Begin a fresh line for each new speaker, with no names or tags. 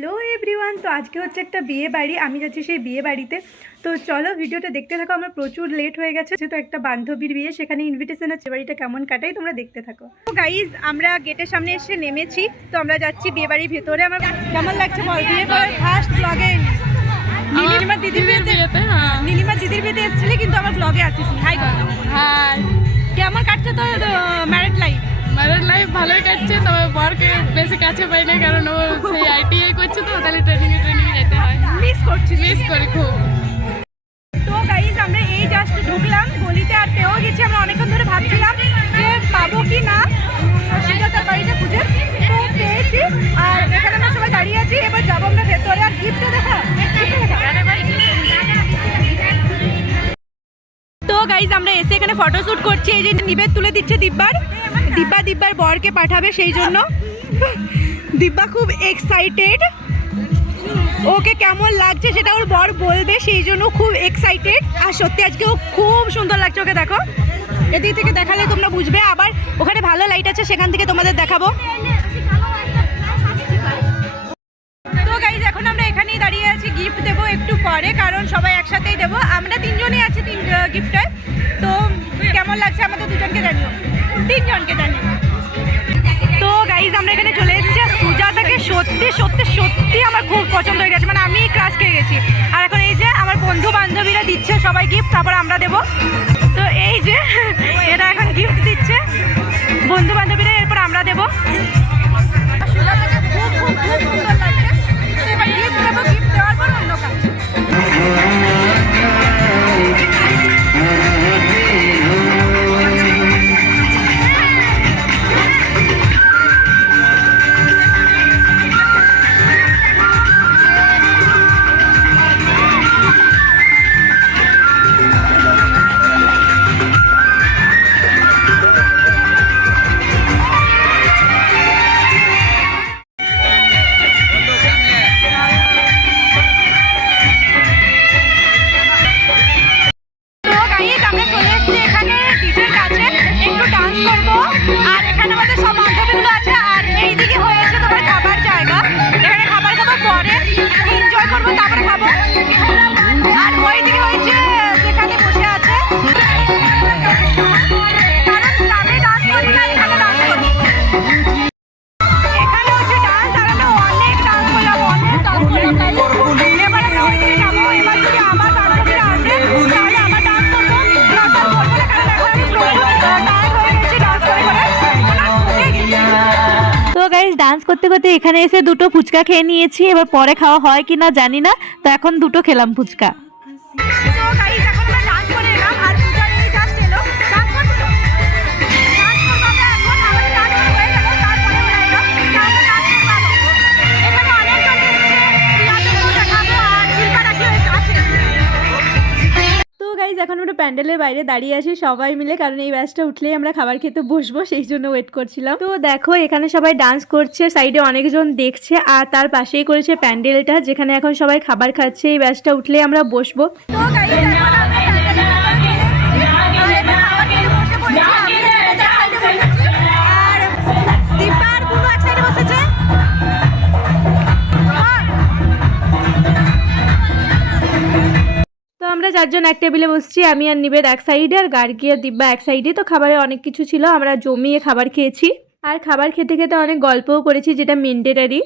Hello everyone তো আজকে হচ্ছে একটা বিয়ে বাড়ি। আমি যাচ্ছি সেই বিয়ে বাড়িতে। তো চলো ভিডিওটা দেখতে থাকো। আমার প্রচুর লেট হয়ে গেছে। যেহেতু একটা বান্ধবীর বিয়ে সেখানে ইনভিটেশন আছে। বাড়িটা কেমন কাটাই তোমরা দেখতে থাকো। তো গাইজ আমরা গেটের সামনে এসে নেমেছি। তো আমরা যাচ্ছি বিয়ে বাড়ির ভেতরে। আমার কেমন লাগছে বল? বিয়ে বাড়ির ফার্স্ট ব্লগে নীলিমার দিদির বিয়েতে
হ্যাঁ।
নীলিমার দিদির বিয়েতে এসেছিলি কিন্তু আমার ব্লগে আসিস হাই
হ্যাঁ
কেমন কাটছে তোর ম্যারেড লাইফ
লাইফ ভালোই কাটছে তবে বরকে বেশি কাছে পাই না কারণ ও সেই আইটিআই করছে তো তাহলে ট্রেনিং এ ট্রেনিং যেতে হয়।
মিস করছিস
মিস করি খুব।
তো গাইজ আমরা এই জাস্ট ঢুকলাম গলিতে আর পেয়েও গেছি আমরা অনেকক্ষণ ধরে ভাবছিলাম যে পাবো কি না সুজাতার বাড়িটা খুঁজে। তো পেয়েছি আর এখানে আমরা সবাই দাঁড়িয়ে আছি এবার যাব আমরা ভেতরে। আর গিফটটা দেখা তো গাইজ আমরা এসে এখানে ফটোশ্যুট করছি এই যে নিবেদ তুলে দিচ্ছে দিব্যার। দিব্যা দিব্যার বরকে পাঠাবে সেই জন্য। দিব্যা খুব এক্সাইটেড ওকে কেমন লাগছে সেটা ওর বর বলবে সেই জন্য খুব এক্সাইটেড আর সত্যি আজকে ও খুব সুন্দর লাগছে ওকে দেখো। এদিক থেকে দেখালে তোমরা বুঝবে। আবার ওখানে ভালো লাইট আছে, সেখান থেকে তোমাদের দেখাবো। তো এখন আমরা এখানেই দাঁড়িয়ে আছি। গিফট দেবো একটু পরে, কারণ সবাই একসাথেই দেবো। আমরা তিনজনই আছি তিন গিফটে তো কেমন লাগছে আমাদের দুজনকে জানিও। তিনজনকে জানি। তো গাইজ আমরা এখানে চলে এসেছি আর সুজাতাকে সত্যি সত্যি সত্যি আমার খুব পছন্দ হয়ে গেছে। মানে আমি ক্রাশ খেয়ে গেছি। আর এখন এই যে আমার বন্ধু বান্ধবীরা দিচ্ছে সবাই গিফট তারপর আমরা
করতে করতে এখানে এসে দুটো ফুচকা খেয়ে নিয়েছি। এবার পরে খাওয়া হয় কিনা জানি না। তো এখন দুটো খেলাম ফুচকা।
এখন আমরা
প্যান্ডেলের বাইরে দাঁড়িয়ে আছি সবাই মিলে, কারণ এই ব্যাচটা উঠলেই আমরা খাবার খেতে বসবো, সেই জন্য ওয়েট করছিলাম। তো দেখো, এখানে সবাই ডান্স করছে সাইডে অনেকজন দেখছে, আর তার পাশেই করেছে প্যান্ডেলটা, যেখানে এখন সবাই খাবার খাচ্ছে। এই ব্যাচটা উঠলেই আমরা বসবো।
তো
চারজন এক টেবিলে বসছি, আমি আর নিবেদ এক সাইডে আর গার্গি আর দিব্যা এক সাইডে। তো খাবারে অনেক কিছু ছিল, আমরা জমিয়ে খাবার খেয়েছি। আর খাবার খেতে খেতে অনেক গল্পও করেছি, যেটা মেন্ডেটারি